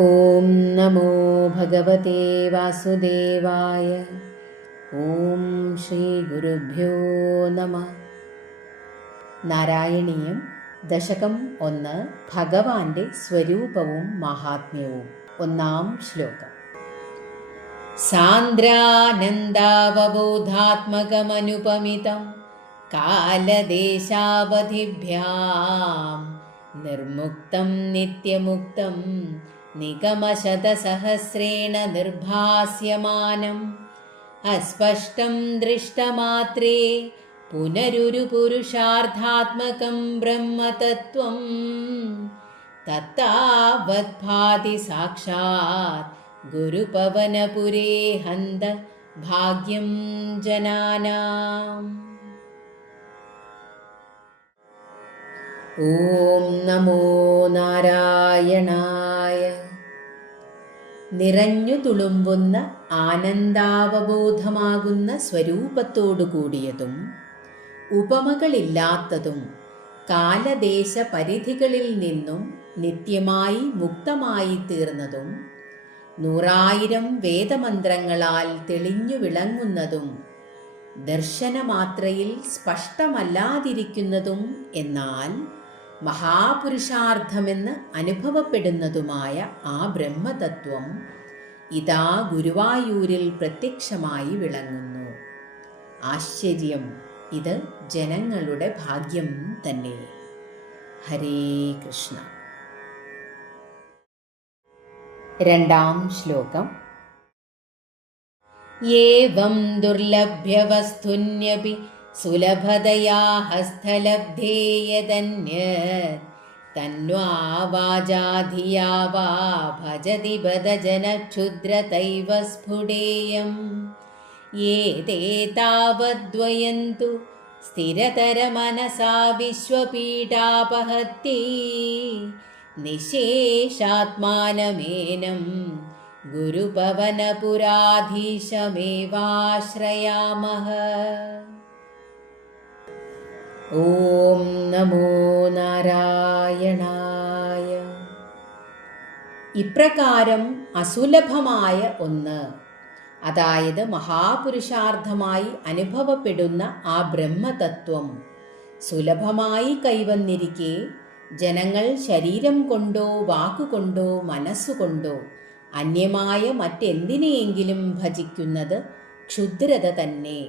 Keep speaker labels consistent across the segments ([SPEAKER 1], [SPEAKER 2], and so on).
[SPEAKER 1] ॐ नमो भगवते वासुदेवाय ॐ ശ്രീഗുരുഭ്യോ നമ നാരായണീയം ദശകം ഒന്ന് ഭഗവാന്റെ സ്വരൂപവും മഹാത്മ്യവും ഒന്നാം ശ്ലോകം സാന്ദ്രാനന്ദാവബോധാത്മകമനുപമിതം കാലദേശാവധിഭ്യാം നിർമുക്തം നിത്യമുക്തം നിർഭാസ്യമാനം. അസ്പഷ്ടം ദൃഷ്ടമാത്രേ പുനരുരു പുരുഷാർത്ഥാത്മകം ബ്രഹ്മതത്വം. തത്താവദ്ഭാതി സാക്ഷാത് ഗുരുപവനപുരേ ഹന്ത ഭാഗ്യം ജനാനാം. ഓം നമോ നാരായണായ നിറഞ്ഞു തുളുമ്പുന്ന ആനന്ദാവബോധമാകുന്ന സ്വരൂപത്തോടു കൂടിയതും ഉപമകളില്ലാത്തതും കാലദേശ പരിധികളിൽ നിന്നും നിത്യമായി മുക്തമായി തീർന്നതും നൂറായിരം വേദമന്ത്രങ്ങളാൽ തെളിഞ്ഞു വിളങ്ങുന്നതും ദർശനമാത്രയിൽ സ്പഷ്ടമല്ലാതിരിക്കുന്നതും എന്നാൽ മഹാപുരുഷാർത്ഥമെന്ന് അനുഭവപ്പെടുന്നതുമായ ആ ബ്രഹ്മതത്വം ഇതാ ഗുരുവായൂരിൽ പ്രത്യക്ഷമായി വിളങ്ങുന്നു. ആശ്ചര്യം ഇത് ജനങ്ങളുടെ ഭാഗ്യം തന്നെ. ഹരേ കൃഷ്ണ. രണ്ടാം ശ്ലോകം. ഏവം ദുർലഭ്യവസ്തുന്യപി സുലഭതയാ ഹസ്തലബ്ധേയതന്യത് തന്വാവാചാധിയാ വാ ഭജതി ബദജനക്ഷുദ്രതൈവ സ്ഫുടേയം ഏതേ താവദ്വയന്തു സ്ഥിരതരമനസാ വിശ്വപീഠാപഹത്യേ. നിശേഷാത്മാനമേനം ഗുരുപവനപുരാധീശമേവാശ്രയാമः ഓം നമോ നാരായണായ. ഇപ്രകാരം അസുലഭമായ ഒന്ന്. അതായത് മഹാപുരുഷാർത്ഥമായി അനുഭവപ്പെടുന്ന ആ ബ്രഹ്മതത്വം. സുലഭമായി കൈവന്നിരിക്കെ ജനങ്ങൾ ശരീരം കൊണ്ടോ വാക്കുകൊണ്ടോ മനസ്സുകൊണ്ടോ അന്യമായ മറ്റെന്തിനെയെങ്കിലും ഭജിക്കുന്നത് ക്ഷുദ്രത തന്നെ.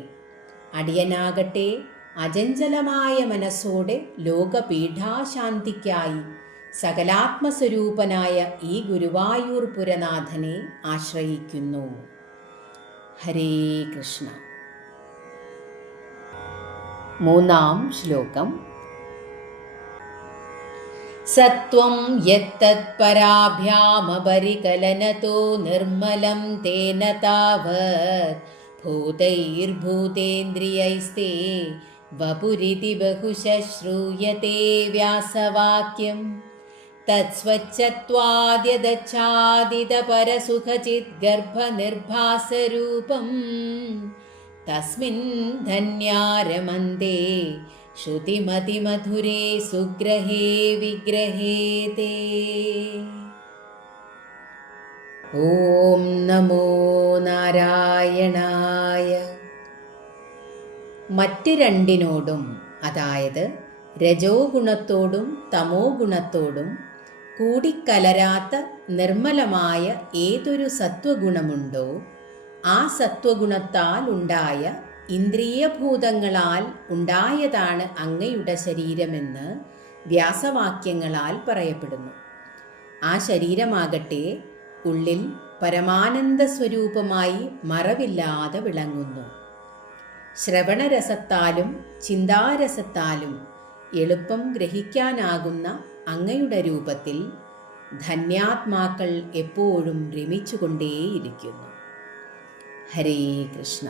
[SPEAKER 1] അടിയനാകട്ടെ അചഞ്ചലമായ മനസ്സോടെ ലോകപീഠാശാന്തിക്കായി സകലാത്മസ്വരൂപനായ ഈ ഗുരുവായൂർ പുരനാഥനെ ആശ്രയിക്കുന്നു. ഹരേ കൃഷ്ണ. മൂന്നാം ശ്ലോകം. സത്വം യത്തത്പരാഭ്യാമപരികലനതോ നിർമ്മലം തേന താവത്. ഭൂതൈർഭൂതേന്ദ്രിയൈസ്തേ पुरिति बहुशश्रूयते व्यासवाक्यं तत् स्वच्छत्वाद्यदच्छादितपरसुखचिद्गर्भनिर्भासरूपम् तस्मिन् धन्यारमन्दे श्रुतिमतिमधुरे सुग्रहे विग्रहे ते ॐ नमो नारायणा മറ്റ് രണ്ടിനോടും അതായത് രജോ ഗുണത്തോടും തമോ ഗുണത്തോടും കൂടിക്കലരാത്ത നിർമ്മലമായ ഏതൊരു സത്വഗുണമുണ്ടോ ആ സത്വഗുണത്താൽ ഉണ്ടായ ഇന്ദ്രിയഭൂതങ്ങളാൽ ഉണ്ടായതാണ് അങ്ങയുടെ ശരീരമെന്ന് വ്യാസവാക്യങ്ങളാൽ പറയപ്പെടുന്നു. ആ ശരീരമാകട്ടെ ഉള്ളിൽ പരമാനന്ദ സ്വരൂപമായി മറവില്ലാതെ വിളങ്ങുന്നു. ശ്രവണരസത്താലും ചിന്താരസത്താലും എളുപ്പം ഗ്രഹിക്കാനാകുന്ന അങ്ങയുടെ രൂപത്തിൽ ധന്യാത്മാക്കൾ എപ്പോഴും രമിച്ചുകൊണ്ടേയിരിക്കുന്നു. ഹരേ കൃഷ്ണ.